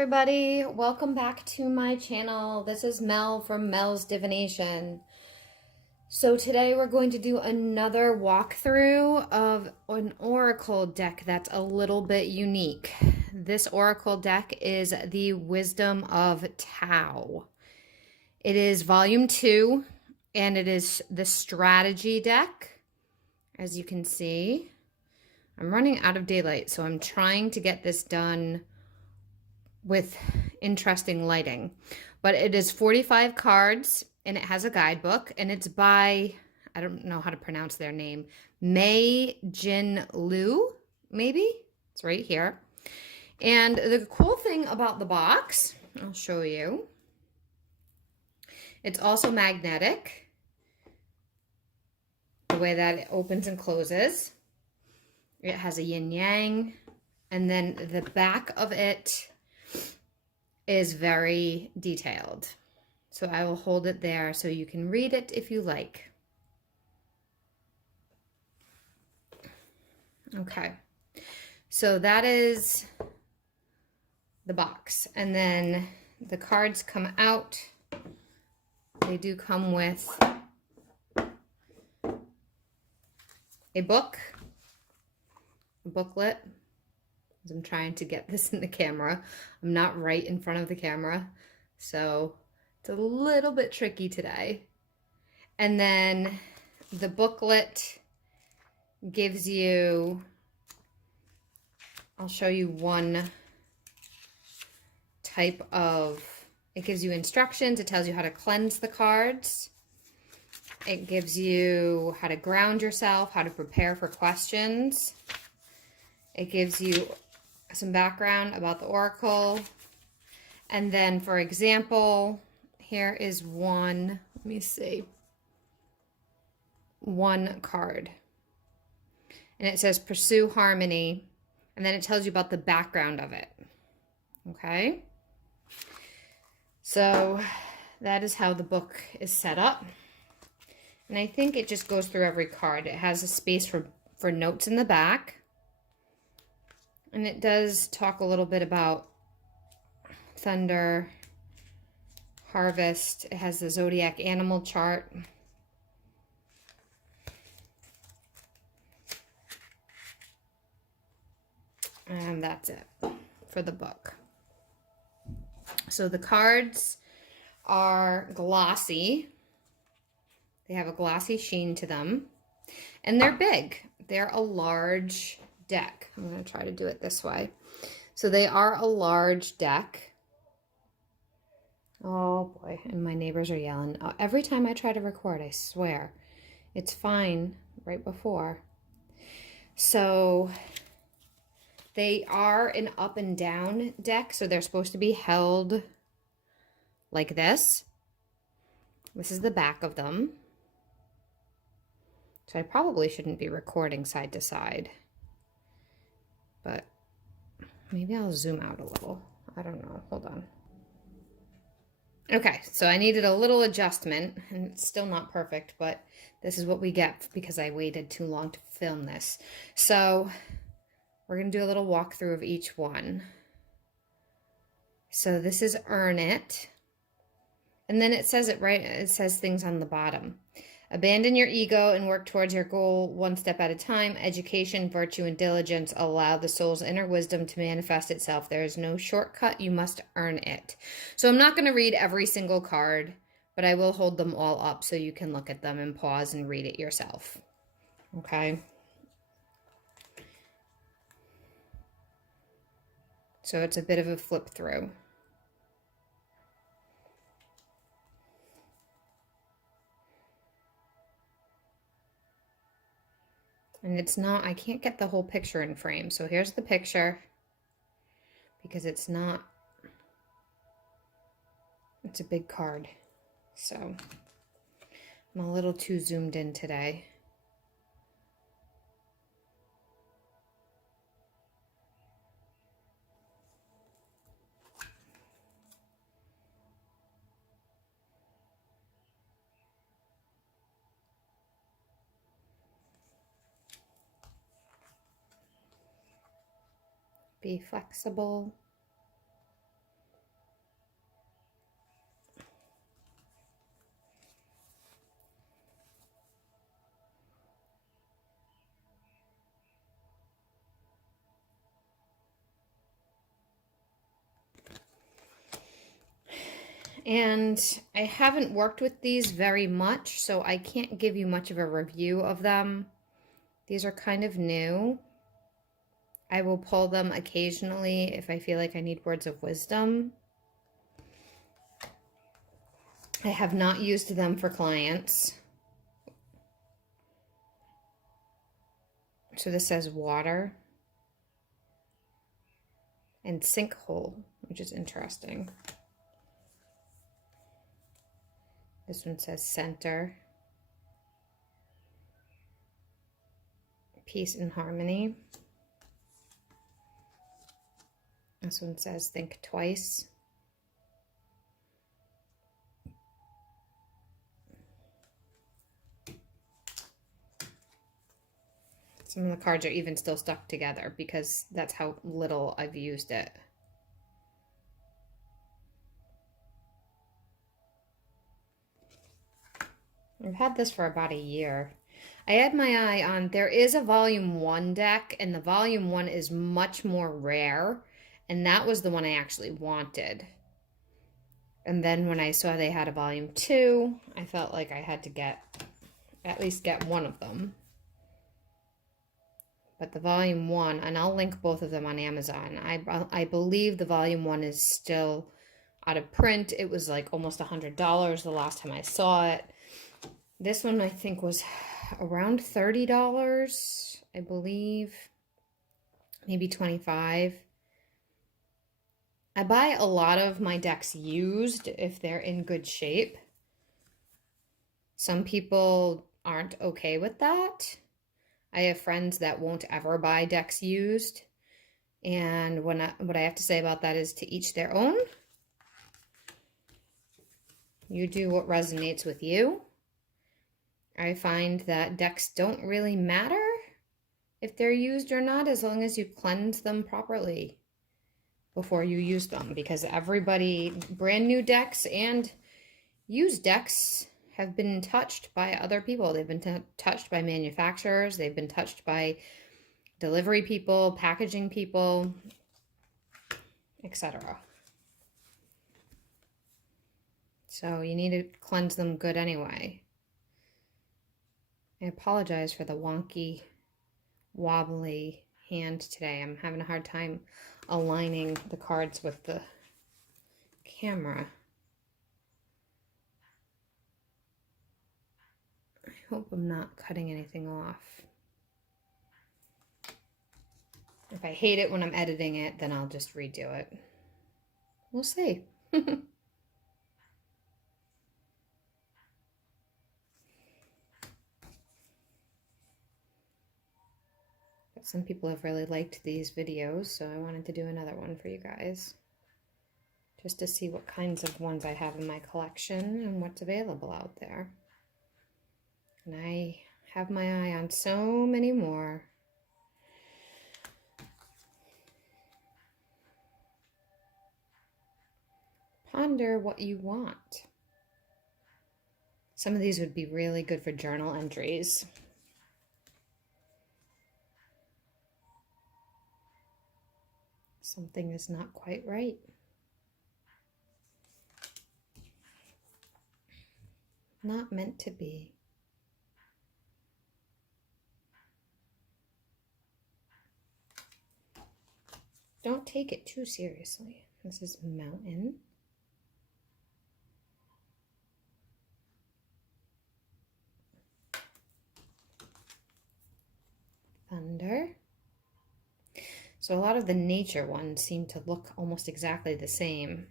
everybody, welcome back to my channel. This is Mel from Mel's Divination. So today we're going to do another walkthrough of an oracle deck that's a little bit unique. This oracle deck is the Wisdom of Tao. It is volume 2 and it is the strategy deck. As you can see, I'm running out of daylight, so I'm trying to get this done with interesting lighting. But it is 45 cards and it has a guidebook, and it's by, I don't know how to pronounce their name, Mei Jin Liu, maybe? It's right here. And the cool thing about the box, I'll show you, it's also magnetic, the way that it opens and closes. It has a yin yang, and then the back of it is very detailed. So I will hold it there so you can read it if you like. Okay, so that is the box. And then the cards come out. They do come with a book, a booklet. I'm trying to get this in the camera. I'm not right in front of the camera, so it's a little bit tricky today. And then the booklet gives you, I'll show you one type of, it gives you instructions. It tells you how to cleanse the cards. It gives you how to ground yourself, how to prepare for questions. It gives you some background about the oracle. And then, for example, here is one, let me see, one card. And it says pursue harmony. And then it tells you about the background of it. Okay? So that is how the book is set up. And I think it just goes through every card. It has a space for notes in the back. And it does talk a little bit about thunder, harvest. It has the zodiac animal chart. And that's it for the book. So the cards are glossy. They have a glossy sheen to them. And they're big. They're a large deck. I'm going to try to do it this way. So they are a large deck. Oh boy, and my neighbors are yelling. Every time I try to record, I swear. It's fine right before. So they are an up and down deck, so they're supposed to be held like this. This is the back of them. So I probably shouldn't be recording side to side. But maybe I'll zoom out a little. I don't know. Hold on. Okay, so I needed a little adjustment, and it's still not perfect, but this is what we get because I waited too long to film this. So we're going to do a little walkthrough of each one. So this is Earn It. And then it says it right, it says things on the bottom. Abandon your ego and work towards your goal one step at a time. Education, virtue, and diligence allow the soul's inner wisdom to manifest itself. There is no shortcut. You must earn it. So I'm not going to read every single card, but I will hold them all up so you can look at them and pause and read it yourself. Okay? So it's a bit of a flip through. And it's not, I can't get the whole picture in frame. So here's the picture because it's not, it's a big card. So I'm a little too zoomed in today. Be flexible. And I haven't worked with these very much, so I can't give you much of a review of them. These are kind of new. I will pull them occasionally if I feel like I need words of wisdom. I have not used them for clients. So this says water and sinkhole, which is interesting. This one says center, peace and harmony. This one says think twice. Some of the cards are even still stuck together because that's how little I've used it. I've had this for about a year. I had my eye on, there is a volume 1 deck, and the volume 1 is much more rare, and that was the one I actually wanted. And then when I saw they had a volume 2, I felt like I had to at least get one of them. But the volume 1, and I'll link both of them on Amazon. I believe the volume 1 is still out of print. It was like almost $100 the last time I saw it. This one I think was around $30, I believe. Maybe $25. I buy a lot of my decks used if they're in good shape. Some people aren't okay with that. I have friends that won't ever buy decks used. And what I have to say about that is to each their own. You do what resonates with you. I find that decks don't really matter if they're used or not, as long as you cleanse them properly before you use them, because everybody, brand new decks and used decks, have been touched by other people. They've been touched by manufacturers. They've been touched by delivery people, packaging people, etc. So you need to cleanse them good anyway. I apologize for the wonky, wobbly hand today. I'm having a hard time aligning the cards with the camera. I hope I'm not cutting anything off. If I hate it when I'm editing it, then I'll just redo it. We'll see. Some people have really liked these videos, so I wanted to do another one for you guys. Just to see what kinds of ones I have in my collection and what's available out there. And I have my eye on so many more. Ponder what you want. Some of these would be really good for journal entries. Something is not quite right. Not meant to be. Don't take it too seriously. This is mountain. Thunder. So a lot of the nature ones seem to look almost exactly the same.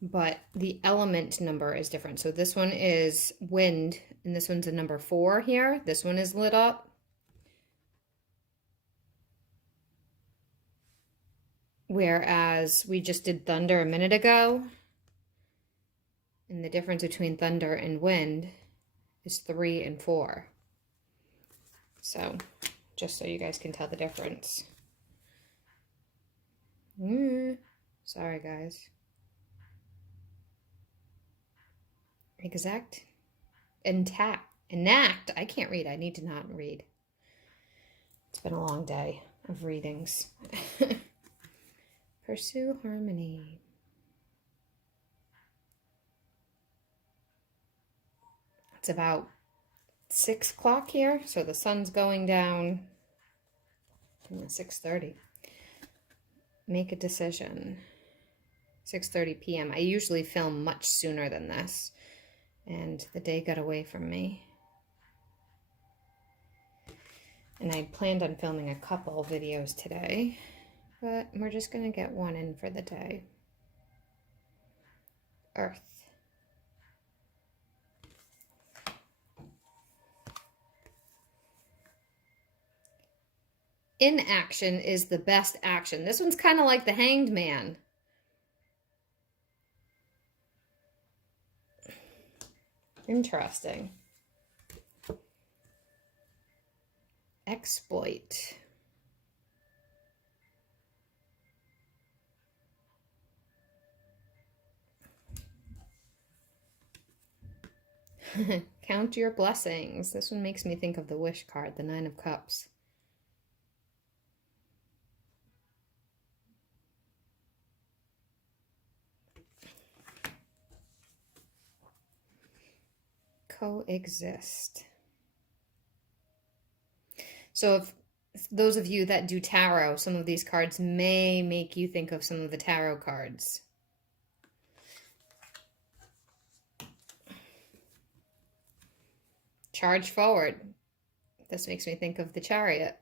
But the element number is different. So this one is wind, and this one's a number 4 here. This one is lit up. Whereas we just did thunder a minute ago. And the difference between thunder and wind is 3 and 4. So, just so you guys can tell the difference. Sorry, guys. Exact. Enact. I can't read. I need to not read. It's been a long day of readings. Pursue harmony. It's about 6 o'clock here, so the sun's going down. 6:30. Make a decision. 6:30 p.m. I usually film much sooner than this, and the day got away from me. And I planned on filming a couple videos today, but we're just going to get one in for the day. Earth. Inaction is the best action. This one's kind of like the Hanged Man. Interesting. Exploit. Count your blessings. This one makes me think of the Wish card, the 9 of Cups. Coexist. So if those of you that do tarot, some of these cards may make you think of some of the tarot cards. Charge forward. This makes me think of the Chariot.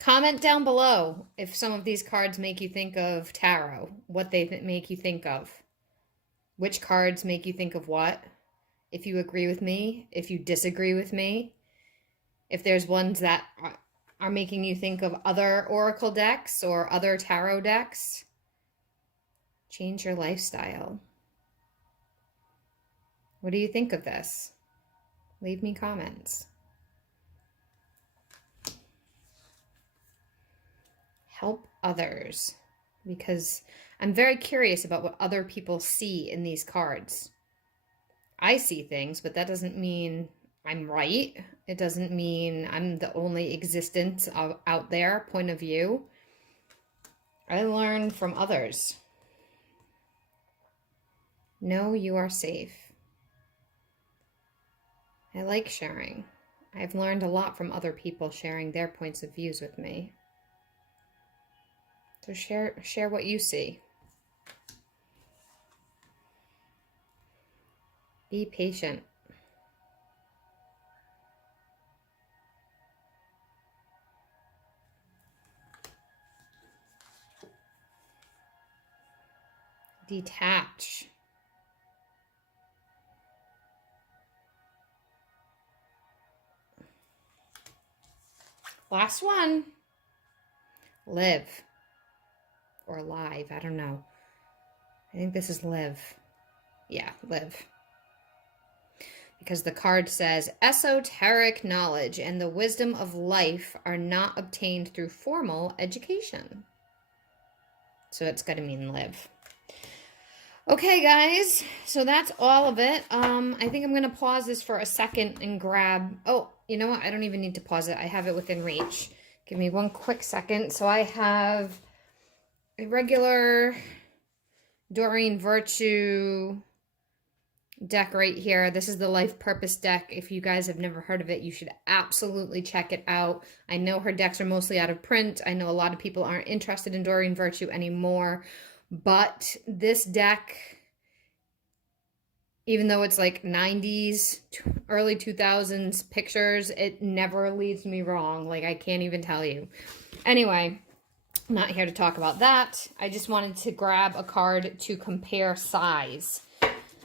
Comment down below if some of these cards make you think of tarot, what they make you think of. Which cards make you think of what? If you agree with me, if you disagree with me, if there's ones that are making you think of other oracle decks or other tarot decks. Change your lifestyle. What do you think of this? Leave me comments. Help others, because I'm very curious about what other people see in these cards. I see things, but that doesn't mean I'm right. It doesn't mean I'm the only existence out there, point of view. I learn from others. Know you are safe. I like sharing. I've learned a lot from other people sharing their points of views with me. So share what you see. Be patient. Detach. Last one. Live. Or live, I don't know. I think this is live. Yeah, live. Because the card says, esoteric knowledge and the wisdom of life are not obtained through formal education. So it's got to mean live. Okay, guys, so that's all of it. I think I'm going to pause this for a second and grab... Oh, you know what? I don't even need to pause it. I have it within reach. Give me one quick second. So I have a regular Doreen Virtue deck right here. This is the Life Purpose deck. If you guys have never heard of it, you should absolutely check it out. I know her decks are mostly out of print. I know a lot of people aren't interested in Doreen Virtue anymore, but this deck, even though it's like 90s, early 2000s pictures, it never leads me wrong. Like, I can't even tell you. Anyway, I'm not here to talk about that. I just wanted to grab a card to compare size.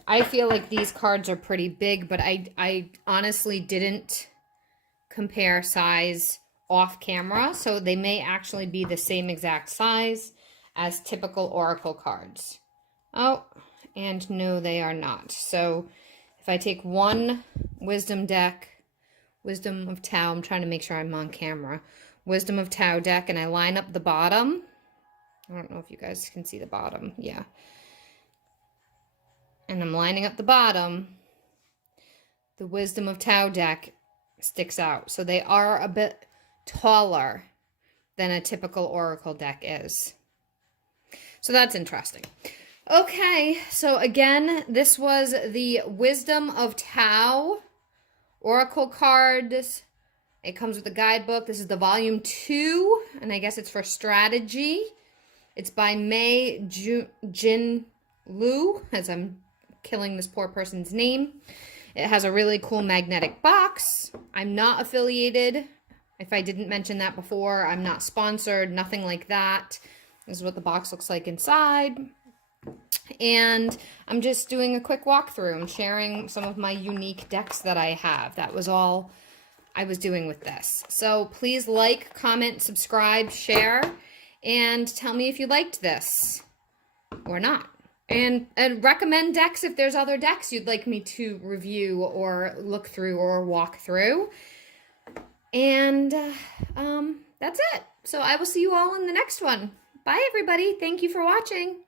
I feel like these cards are pretty big, but I honestly didn't compare size off camera, so they may actually be the same exact size as typical oracle cards. Oh, and no, they are not. So if I take one wisdom deck, Wisdom of Tao, I'm trying to make sure I'm on camera, Wisdom of Tao deck, and I line up the bottom. I don't know if you guys can see the bottom. Yeah. And I'm lining up the bottom, the Wisdom of Tao deck sticks out. So they are a bit taller than a typical oracle deck is. So that's interesting. Okay, so again, this was the Wisdom of Tao oracle cards. It comes with a guidebook. This is the volume 2, and I guess it's for strategy. It's by Mei Jin Lu, as I'm killing this poor person's name. It has a really cool magnetic box. I'm not affiliated. If I didn't mention that before, I'm not sponsored, nothing like that. This is what the box looks like inside. And I'm just doing a quick walkthrough and sharing some of my unique decks that I have. That was all I was doing with this. So please like, comment, subscribe, share, and tell me if you liked this or not. And recommend decks if there's other decks you'd like me to review or look through or walk through. And that's it. So I will see you all in the next one. Bye, everybody. Thank you for watching.